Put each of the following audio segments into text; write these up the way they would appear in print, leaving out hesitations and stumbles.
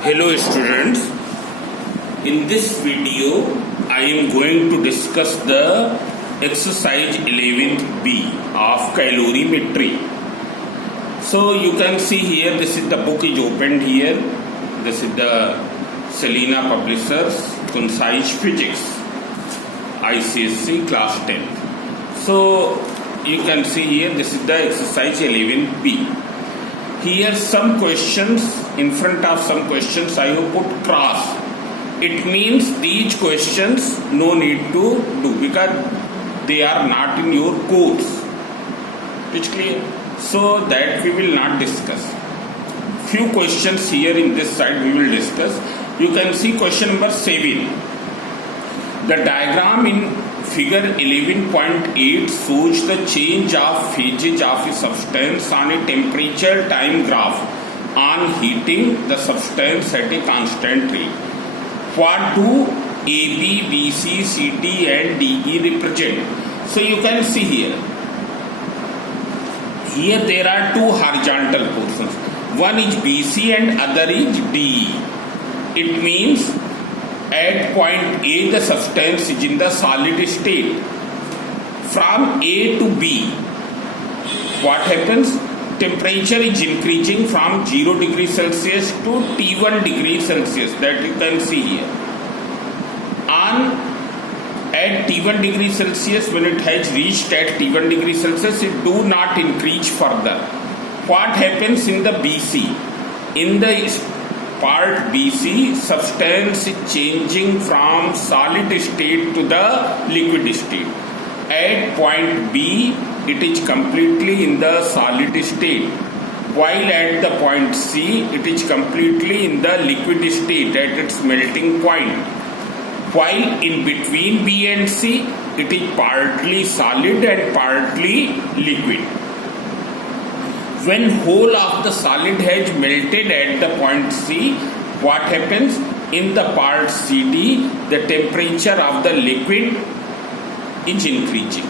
Hello students, in this video I am going to discuss the exercise 11B of calorimetry. So you can see here, this is the book is opened here. This is the Selena Publishers Concise Physics ICSE class 10. So you can see here, this is the exercise 11B. Here some questions, in front of some questions I have put cross. It means these questions no need to do because they are not in your course. It's clear? So that we will not discuss. Few questions here in this side we will discuss. You can see question number 7. The diagram in figure 11.8 shows the change of phases of a substance on a temperature time graph on heating the substance at a constant rate. What do A, B, B, C, C, D and D, E represent? So you can see here. Here there are two horizontal portions. One is BC and other is DE. It means at point A, the substance is in the solid state. From A to B, what happens? Temperature is increasing from 0 degrees Celsius to T1 degrees Celsius. That you can see here. At T1 degrees Celsius, when it has reached at T1 degrees Celsius, it do not increase further. What happens in the BC? In the part BC, substance is changing from solid state to the liquid state. At point B, it is completely in the solid state, while at the point C, it is completely in the liquid state at its melting point. While in between B and C, it is partly solid and partly liquid. When whole of the solid has melted at the point C, what happens? In the part CD, the temperature of the liquid is increasing.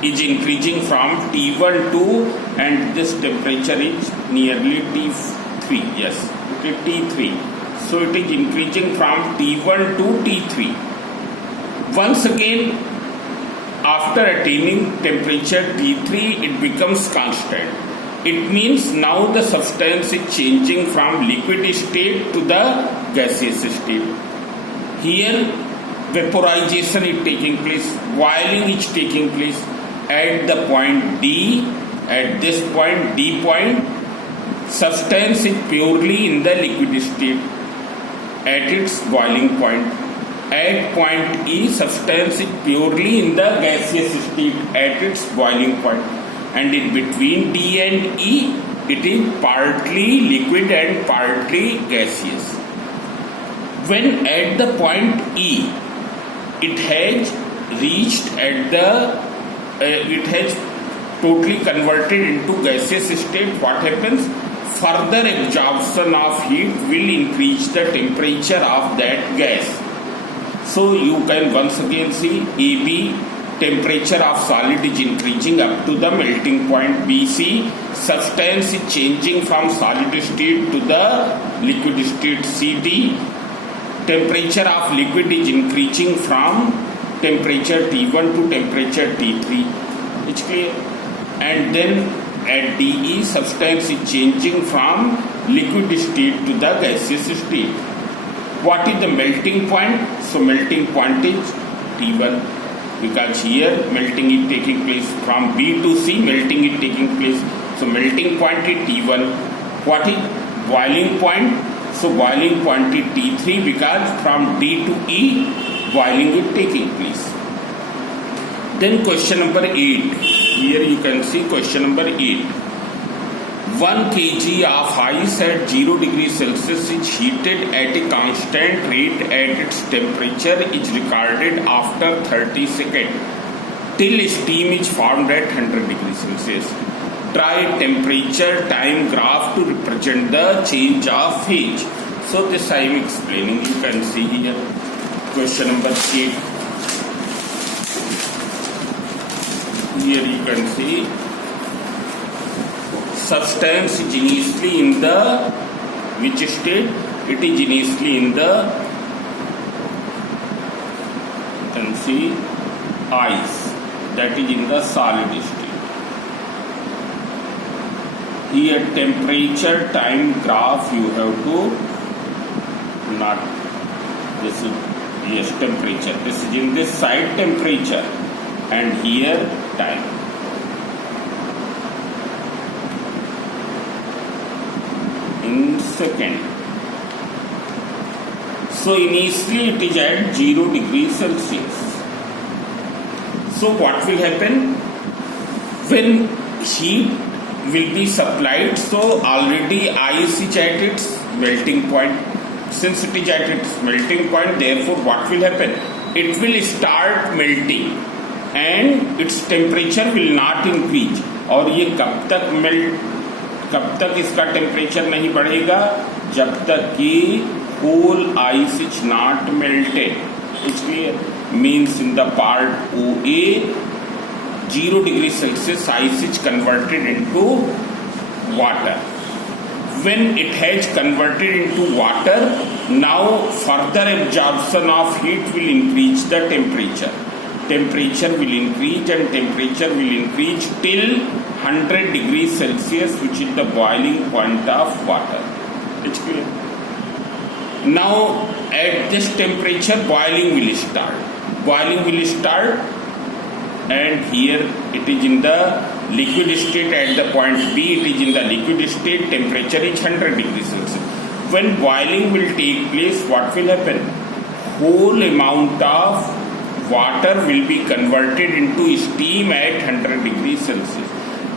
Is increasing from T1 to, and this temperature is nearly T3. Yes, it is T3. So it is increasing from T1 to T3. Once again, after attaining temperature T3, it becomes constant. It means now the substance is changing from liquid state to the gaseous state. Here vaporization is taking place, boiling is taking place at the point D. At this point, D point, substance is purely in the liquid state at its boiling point. At point E, substance is purely in the gaseous state at its boiling point. And in between D and E, it is partly liquid and partly gaseous. When at the point E, it has reached at the, it has totally converted into gaseous state, what happens? Further absorption of heat will increase the temperature of that gas. So you can once again see AB, temperature of solid is increasing up to the melting point. BC, substance is changing from solid state to the liquid state. CD, temperature of liquid is increasing from temperature T1 to temperature T3. It's clear? And then at DE, substance is changing from liquid state to the gaseous state. What is the melting point? So melting point is T1. Because here melting is taking place from B to C, melting is taking place. So melting point is T1. What is boiling point? So boiling point is T3 because from D to E, boiling is taking place. Then question number 8. Here you can see question number 8. 1 kg of ice at 0 degrees Celsius is heated at a constant rate at its temperature is recorded after 30 seconds till steam is formed at 100 degrees Celsius. Draw a temperature time graph to represent the change of phase. So this I am explaining. You can see here question number 8. Here you can see substance is initially in the which state? it is initially in the, you can see, ice, that is in the solid state. Here temperature time graph you have to, not this is, yes, temperature, this is in this side temperature and here time. In second. So initially it is at 0 degrees Celsius. So what will happen when heat will be supplied? So already ice is at its melting point. Since it is at its melting point, therefore what will happen? It will start melting and its temperature will not increase. और ये कब तक इसका temperature नहीं बढ़ेगा? जब तक कि whole ice is not melted. It's clear? Means in the part OA, 0 degrees Celsius ice is converted into water. When it has converted into water, now further absorption of heat will increase the temperature. Temperature will increase and temperature will increase till 100 degrees Celsius, which is the boiling point of water. It's clear? Now at this temperature boiling will start. Boiling will start and here it is in the liquid state. At the point B it is in the liquid state, temperature is 100 degrees Celsius. When boiling will take place, what will happen? Whole amount of water will be converted into steam at 100 degrees Celsius.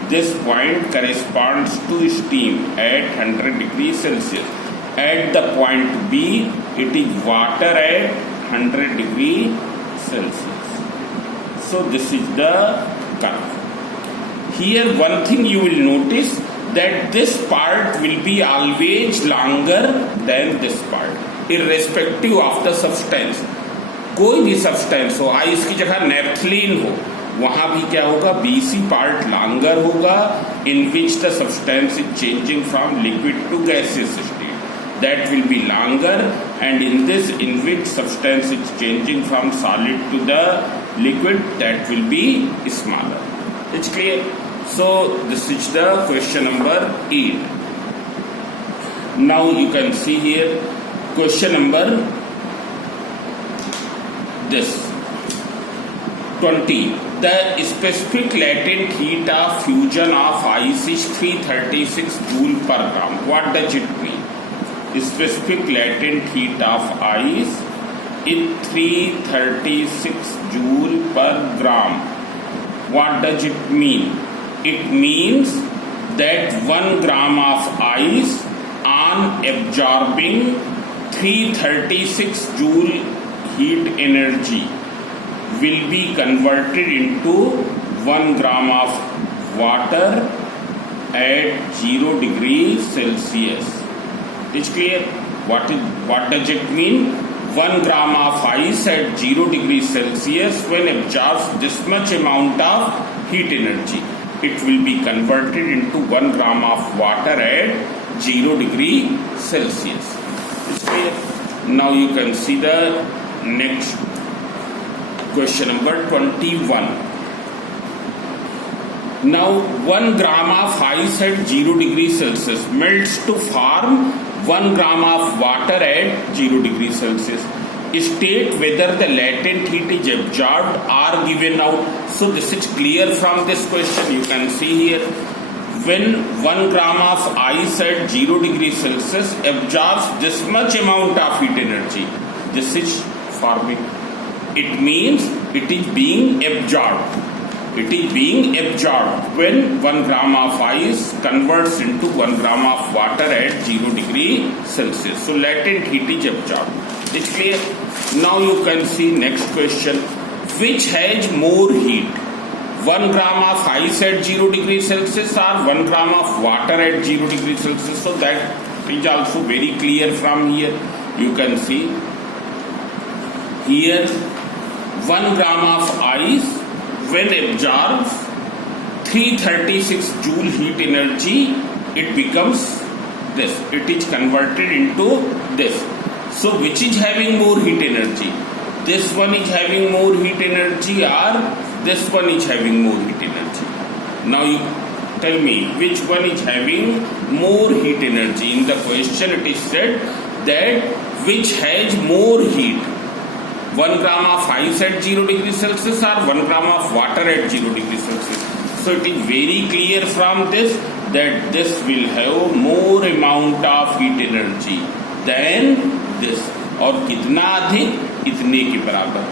This point corresponds to steam at 100 degrees Celsius. At the point B, it is water at 100 degrees Celsius. So this is the curve. Here one thing you will notice, that this part will be always longer than this part, irrespective of the substance. कोई भी substance हो, ice की जगह naphthalene हो, वहां भी क्या होगा? BC पार्ट लॉन्गर होगा, in which the substance is changing from liquid to gaseous state. That will be longer, and in this, in which substance is changing from solid to the liquid, that will be smaller. It's clear? So this is the question number 8. Now you can see here question number this 20. The specific latent heat of fusion of ice is 336 joule per gram. What does it mean? Specific latent heat of ice is 336 joule per gram. What does it mean? It means that 1 gram of ice on absorbing 336 joule heat energy will be converted into 1 gram of water at 0 degrees Celsius. It's clear? What does it mean? 1 gram of ice at 0 degrees Celsius, when absorbs this much amount of heat energy, it will be converted into 1 gram of water at 0 degrees Celsius. It's clear? Now you can see the next question number 21. Now 1 gram of ice at 0 degrees Celsius melts to form 1 gram of water at 0 degrees Celsius. State whether the latent heat is absorbed or given out. So this is clear from this question. You can see here, when 1 gram of ice at 0 degrees Celsius absorbs this much amount of heat energy, this is forming. It means it is being absorbed. It is being absorbed when 1 gram of ice converts into 1 gram of water at 0 degree Celsius. So latent heat is absorbed. It's clear? Now you can see next question. Which has more heat? 1 gram of ice at 0 degree Celsius or 1 gram of water at 0 degree Celsius? So that is also very clear from here. You can see here 1 gram of ice, when absorbs 336 joule heat energy, it becomes this. It is converted into this. So which is having more heat energy? This one is having more heat energy or this one is having more heat energy? Now you tell me which one is having more heat energy. In the question it is said that which has more heat, 1 gram of ice at 0 degree Celsius or 1 gram of water at 0 degree Celsius. So it is very clear from this that this will have more amount of heat energy than this. और कितना अधिक? इतने के बराबर.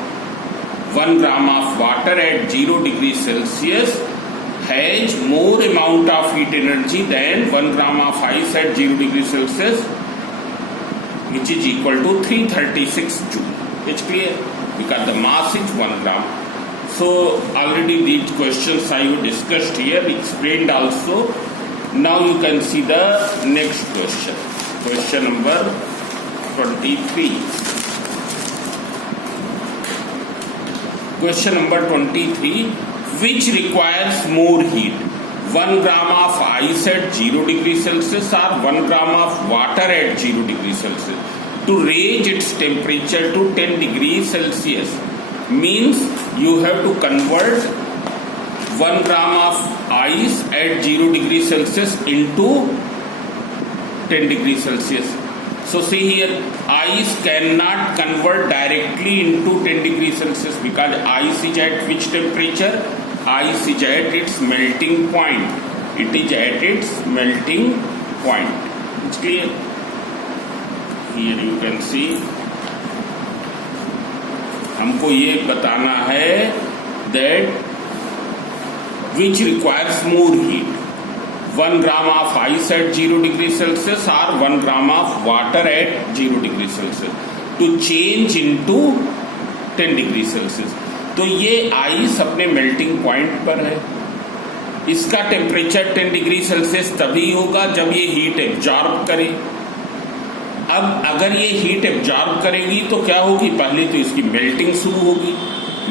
1 gram of water at 0 degree Celsius has more amount of heat energy than 1 gram of ice at 0 degree Celsius, which is equal to 336 joule. It's clear? Because the mass is 1 gram. So already these questions I have discussed here, explained also. Now you can see the next question. Question number 23. Question number 23. Which requires more heat? 1 gram of ice at 0 degree Celsius or 1 gram of water at 0 degree Celsius to raise its temperature to 10 degrees Celsius? Means you have to convert 1 gram of ice at 0 degree Celsius into 10 degrees Celsius. So see here, ice cannot convert directly into 10 degrees Celsius because ice is at which temperature? Ice is at its melting point. It is at its melting point. It's clear? Here you can see. हमको ये बताना है that which requires more heat. 1 gram of ice at 0 degree Celsius or 1 gram of water at 0 degree Celsius to change into 10 degree Celsius. तो ये ice अपने melting point पर है. इसका टेम्परेचर 10 डिग्री सेल्सियस तभी होगा जब ये हीट एब्जॉर्ब करे. अब अगर ये हीट एब्जॉर्ब करेगी तो क्या होगी? पहले तो इसकी मेल्टिंग शुरू होगी.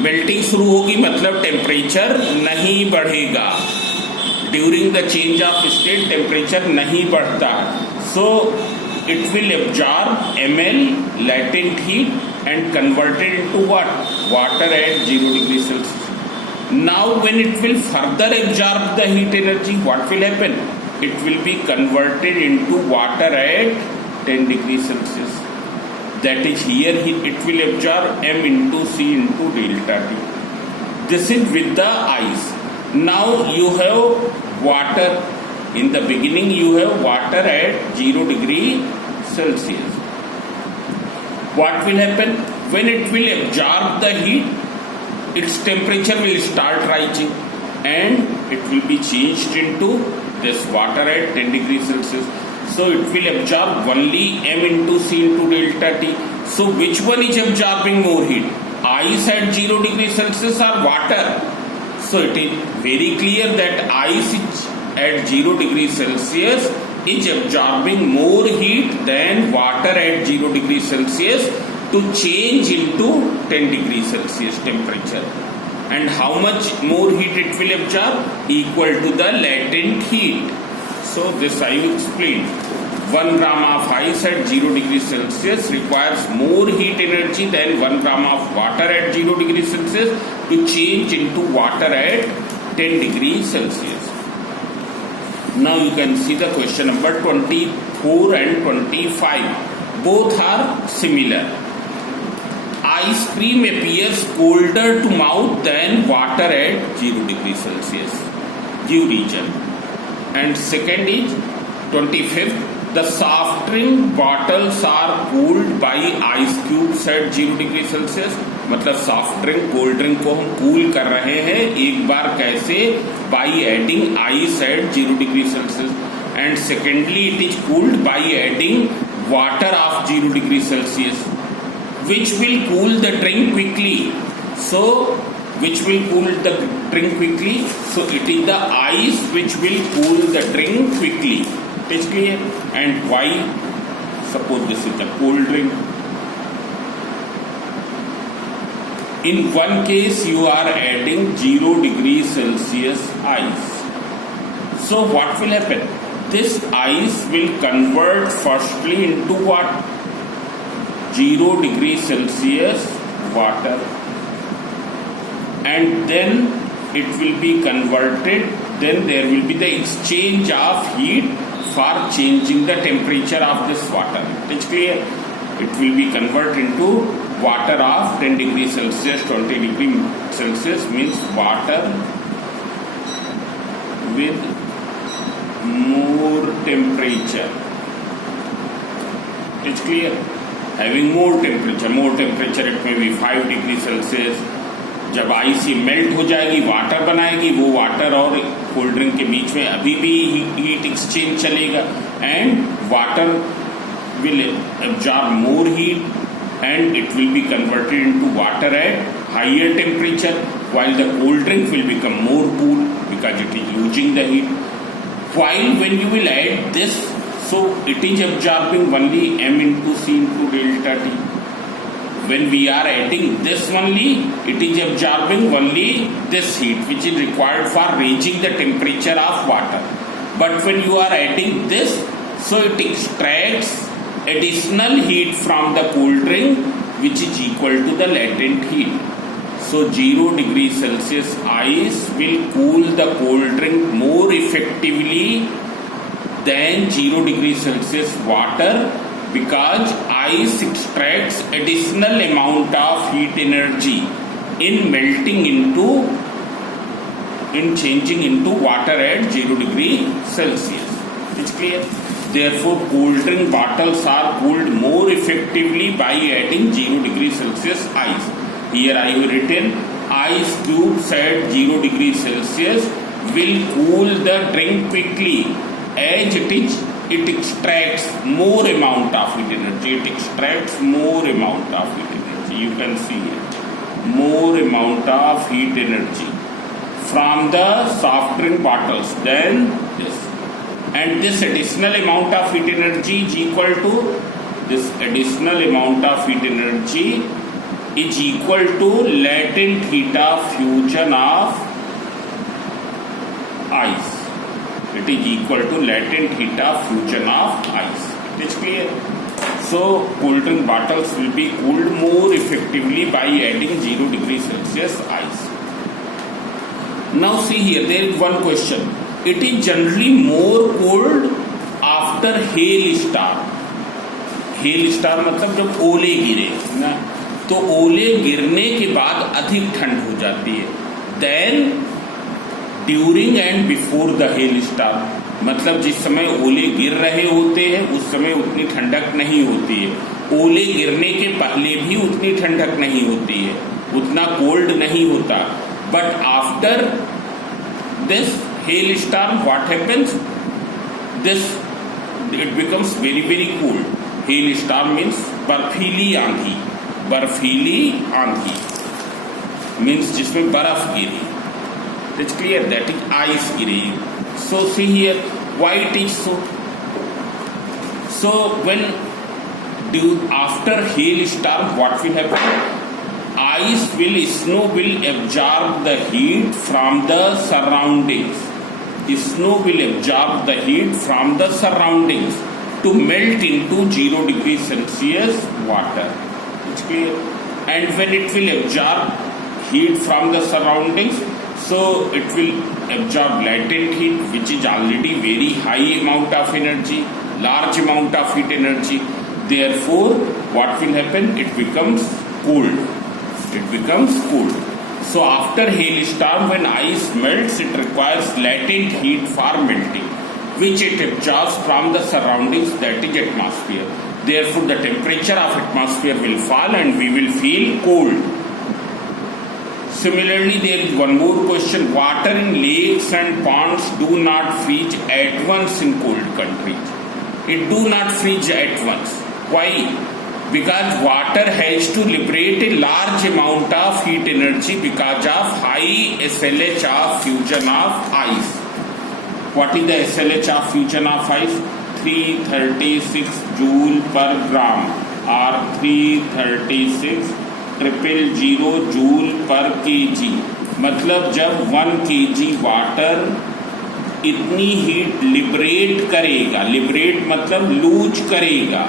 मेल्टिंग शुरू होगी मतलब टेम्परेचर नहीं बढ़ेगा. During the change of state temperature नहीं बढ़ता. So it will absorb ml latent heat and convert it into what? Water at 0 degree Celsius. Now when it will further absorb the heat energy, what will happen? It will be converted into water at 10 degree Celsius. That is here it will absorb m into c into delta T. This is with the ice. Now you have water. In the beginning you have water at 0 degree Celsius. What will happen? When it will absorb the heat, its temperature will start rising and it will be changed into this water at 10 degrees Celsius. So it will absorb only m into c into delta T. So which one is absorbing more heat? Ice at 0 degrees Celsius or water? So it is very clear that ice at 0 degrees Celsius is absorbing more heat than water at 0 degrees Celsius to change into 10 degrees Celsius temperature. And how much more heat it will absorb? Equal to the latent heat. So this I will explain. 1 gram of ice at 0 degrees Celsius requires more heat energy than 1 gram of water at 0 degrees Celsius to change into water at 10 degrees Celsius. Now you can see the question number 24 and 25. Both are similar. Ice cream appears colder to mouth than water at 0 degrees Celsius. Give region. And second is 25th. The soft drink bottles are cooled by ice cubes at 0 degree Celsius. मतलब soft drink cold drink को हम cool कर रहे हैं एक बार कैसे? By adding ice eight 0 degree Celsius. And secondly it is cooled by adding water of 0 degree Celsius which will cool the drink quickly. So which will cool the drink quickly? So it is the ice which will cool the drink quickly. It is clear? And why? Suppose this is the cold drink. In one case you are adding 0 degree Celsius ice. So what will happen? this ice will convert firstly into what? 0 degree Celsius water, and then it will be converted, then there will be the exchange of heat for changing the temperature of this water. It is clear? It will be converted into water of 10 degrees Celsius, 20 degree Celsius, means water with more temperature. It is clear? Having more temperature, it may be 5 degree Celsius. जब ice ये melt हो जाएगी, water बनाएगी, वो water और cold drink के बीच में अभी भी हीट एक्सचेंज चलेगा, and water will absorb more heat and it will be converted into water at higher temperature, while the cold drink will become more cool because it is losing the heat. While when you will add this, so it is absorbing only m into c into delta t. When we are adding this only, it is absorbing only this heat which is required for raising the temperature of water. But when you are adding this, so it extracts additional heat from the cold drink which is equal to the latent heat. So 0 degree Celsius ice will cool the cold drink more effectively than 0 degree Celsius water, because ice extracts additional amount of heat energy in melting into, in changing into water at 0 degree Celsius. It's clear? Therefore, cold drink bottles are cooled more effectively by adding 0 degree Celsius ice. Here I have written ice cubes at 0 degree Celsius will cool the drink quickly, as it extracts more amount of heat energy. It extracts more amount of heat energy. You can see here, more amount of heat energy from the soft drink bottles than this. And this additional amount of heat energy is equal to, this additional amount of heat energy is equal to latent heat of fusion of ice. It is equal to latent heat of fusion of ice. It is clear? So cold drink bottles will be cooled more effectively by adding 0 degree Celsius ice. Now see here, there is one question. It is generally more cold after hail storm. Hail storm मतलब जब ओले गिरे ना, तो ओले गिरने के बाद अधिक ठंड हो जाती है then during and before the hail storm. मतलब जिस समय ओले गिर रहे होते हैं उस समय उतनी ठंडक नहीं होती है, ओले गिरने के पहले भी उतनी ठंडक नहीं होती है, उतना कोल्ड नहीं होता. But after this hail storm, what happens? This, it becomes very very cool. Hail storm means बर्फीली आंधी. बर्फीली आंधी means जिसमें बर्फ गिरी. It's clear, that is ice Giri. So see here, why it is so? So when after hail storm, what will happen? Snow will absorb the heat from the surroundings. Snow will absorb the heat from the surroundings to melt into 0 degree Celsius water. It's clear? And when it will absorb heat from the surroundings, so it will absorb latent heat, which is already very high amount of energy, large amount of heat energy. Therefore, what will happen? It becomes cooled. It becomes cooled. So after hailstorm, when ice melts, it requires latent heat for melting, which it absorbs from the surroundings, that is atmosphere. Therefore, the temperature of atmosphere will fall and we will feel cold. Similarly, there is one more question. Water in lakes and ponds do not freeze at once in cold countries. It do not freeze at once. Why? Because water has to liberate a large amount of heat energy because of high SLH of fusion of ice. What is the SLH of fusion of ice? 336 joule per gram or 336 000 joule per kg. मतलब जब 1 kg water इतनी heat liberate करेगा, liberate मतलब lose करेगा,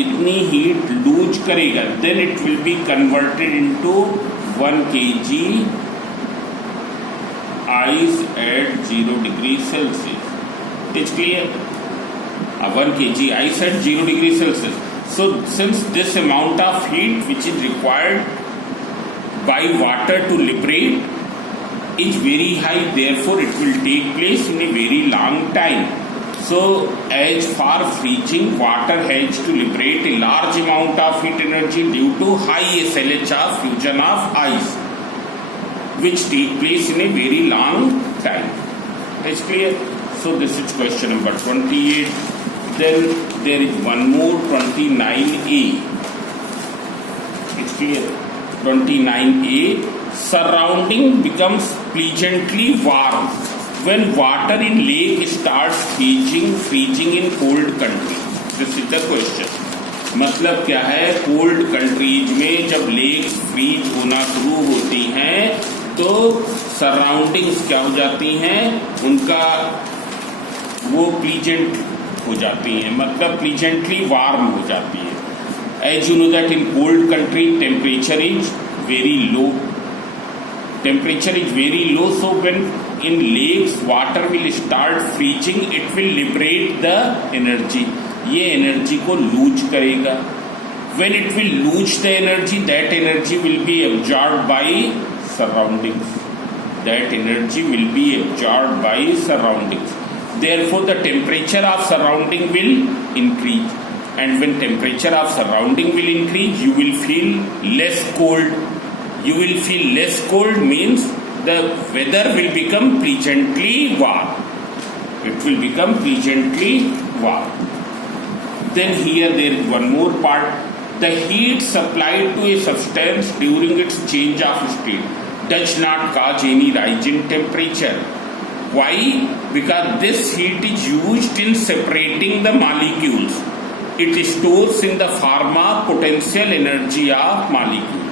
इतनी heat lose करेगा, then it will be converted into 1 kg ice at 0 degree Celsius. It is clear? 1 kg ice at 0 degree Celsius. So since this amount of heat which is required by water to liberate is very high, therefore it will take place in a very long time. So as for freezing, water has to liberate a large amount of heat energy due to high SLH of fusion of ice, which take place in a very long time. It's clear? So this is question number 28. Then there is one more, 29A. It's clear? 29A. Surrounding becomes pleasantly warm when water in lake starts freezing in cold country. This is the question. मतलब क्या है, cold countries में जब lake freeze होना शुरू होती हैं तो सराउंडिंग्स क्या हो जाती हैं, उनका वो प्लीजेंट हो जाती हैं, मतलब प्लीजेंटली वार्म हो जाती है. As you know that in cold country temperature is very low, temperature is very low, so when in lakes water will start freezing, it will liberate the energy. ये energy को loose करेगा. When it will lose the energy, that energy will be absorbed by surroundings. That energy will be absorbed by surroundings. Therefore, the temperature of surrounding will increase. And when temperature of surrounding will increase, you will feel less cold. You will feel less cold means the weather will become pleasantly warm. It will become pleasantly warm. Then here there is one more part. The heat supplied to a substance during its change of state does not cause any rise in temperature. Why? Because this heat is used in separating the molecules. It stores in the form of potential energy of molecules.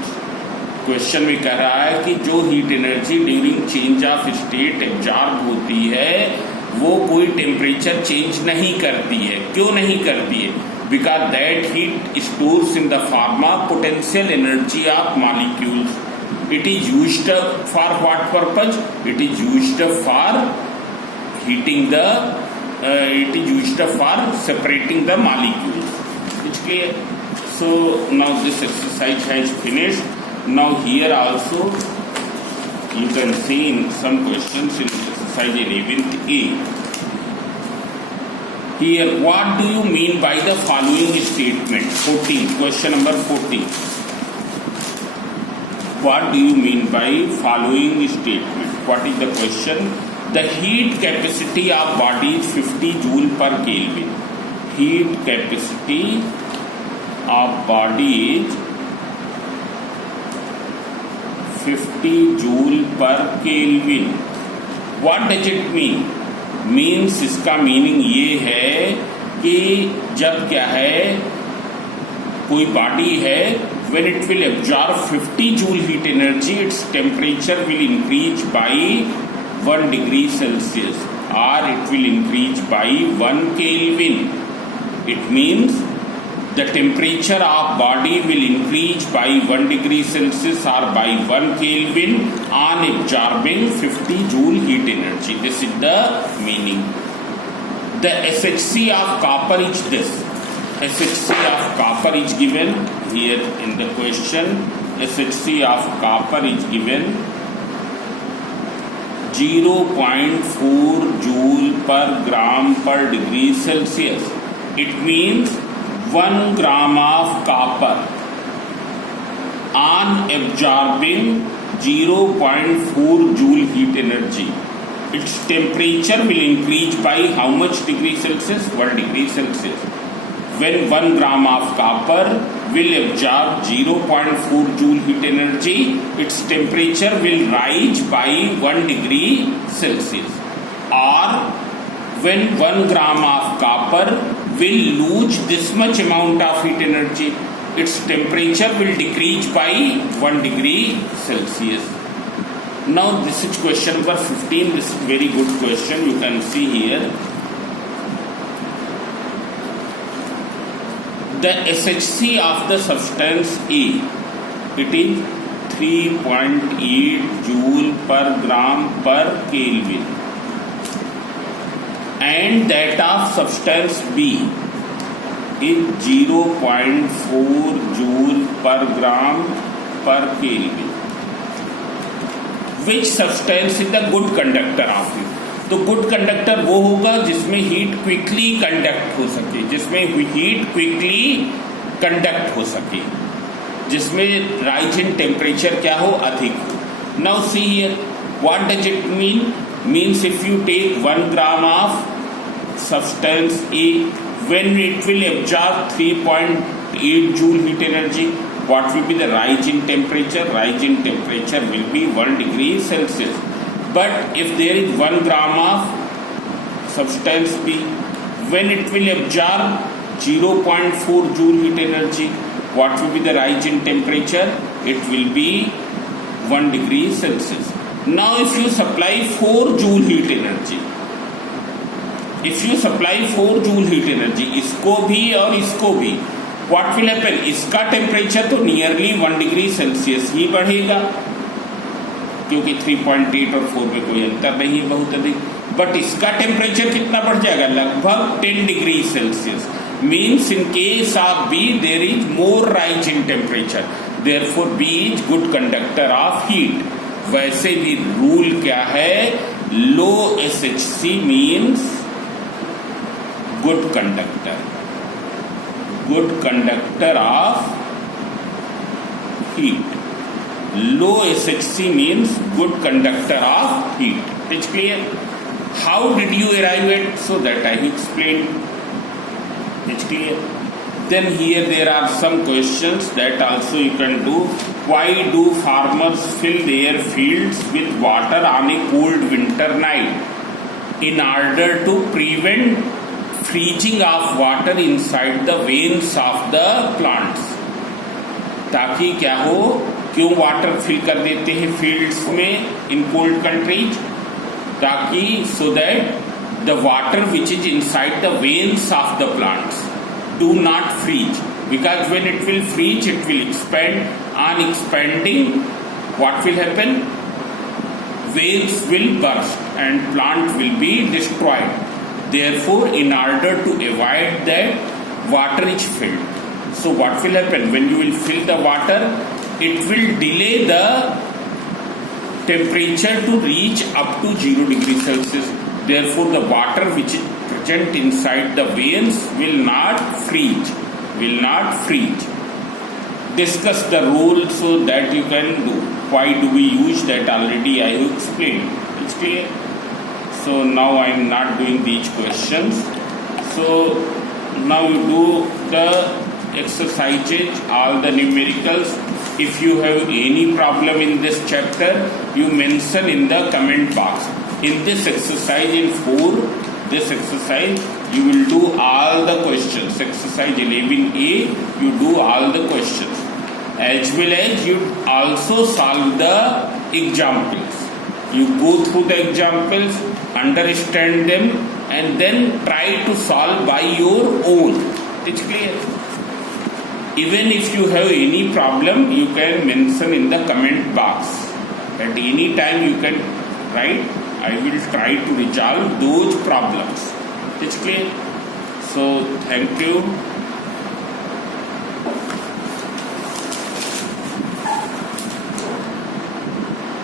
Question में कह रहा है कि जो heat energy during change of state absorb होती है वो कोई टेम्परेचर चेंज नहीं करती है. क्यों नहीं करती है? Because that heat stores in the form of potential energy of molecules. It is used for what purpose? It is used for heating the it is used for separating the molecules. It's clear? So now this exercise has finished. Now here also you can see in some questions in exercise 11th A. Here what do you mean by the following statement? 14, question number 14. What do you mean by following statement? What is the question? The heat capacity of body is 50 joule per Kelvin. Heat capacity of body is 50 joule per Kelvin. What does it mean? Means इसका meaning ये है कि जब क्या है, कोई body है, when it will absorb 50 joule heat energy, its temperature will increase by 1 degree Celsius or it will increase by 1 Kelvin. It means the temperature of body will increase by 1 degree Celsius or by 1 Kelvin on absorbing 50 joule heat energy. This is the meaning. The SHC of copper is this. SHC of copper is given here in the question. SHC of copper is given 0.4 joule per gram per degree Celsius. It means 1 gram of copper on absorbing 0.4 joule heat energy. Its temperature will increase by how much degree Celsius? 1 degree Celsius. When 1 gram of copper will absorb 0.4 joule heat energy, its temperature will rise by 1 degree Celsius. Or when 1 gram of copper will lose this much amount of heat energy, its temperature will decrease by 1 degree Celsius. Now this is question number 15. This is very good question. You can see here. The SHC of the substance A, it is 3.8 joule per gram per Kelvin, and that of substance B is 0.4 joule per gram per Kelvin. Which substance is the good conductor of it? तो good conductor वो होगा जिसमें heat quickly conduct हो सके, जिसमें heat quickly conduct हो सके, जिसमें राइज इन टेम्परेचर क्या हो, अधिक हो. Now see here, what does it mean? Means if you take 1 gram of substance A, when it will absorb 3.8 joule heat energy, what will be the rise in temperature? Rise in temperature will be 1 degree Celsius. But if there is 1 gram of substance B, when it will absorb 0.4 joule heat energy, what will be the rise in temperature? It will be 1 degree Celsius. Now if you supply 4 joule heat energy, if you supply 4 joule heat energy, इसको भी और इसको भी, what will happen? इसका temperature तो nearly 1 degree Celsius ही बढ़ेगा, क्योंकि 3.8 और 4 में कोई अंतर नहीं है बहुत अधिक. बट इसका टेम्परेचर कितना बढ़ जाएगा? लगभग 10 degree Celsius. Means in case of B there is more rise in temperature, therefore B is good conductor of heat. वैसे भी रूल क्या है? Low SHC means good conductor, good conductor of heat. Low SHC means good conductor of heat. It's clear? How did you arrive at? So that I explained. It's clear? Then here there are some questions that also you can do. Why do farmers fill their fields with water on a cold winter night? In order to prevent freezing of water inside the veins of the plants. ताकि क्या हो, क्यों water fill कर देते हैं fields में इन cold countries? ताकि so that the water which is inside the veins of the plants do not freeze, because when it will freeze it will expand. On expanding what will happen? Veins will burst and plant will be destroyed. Therefore in order to avoid that, water is filled. So what will happen? When you will fill the water, it will delay the temperature to reach up to 0 degree Celsius. Therefore, the water which is present inside the veins will not freeze. Will not freeze. Discuss the rule so that you can do. Why do we use that? Already I have explained. It's clear? So now I am not doing these questions. So now you do the exercises, all the numericals. If you have any problem in this chapter, you mention in the comment box. In this exercise, in 4, this exercise, you will do all the questions. Exercise 11A, you do all the questions. As well as you also solve the examples. You go through the examples, understand them, and then try to solve by your own. It's clear? Even if you have any problem, you can mention in the comment box. At any time you can write. I will try to resolve those problems. It's clear? So thank you.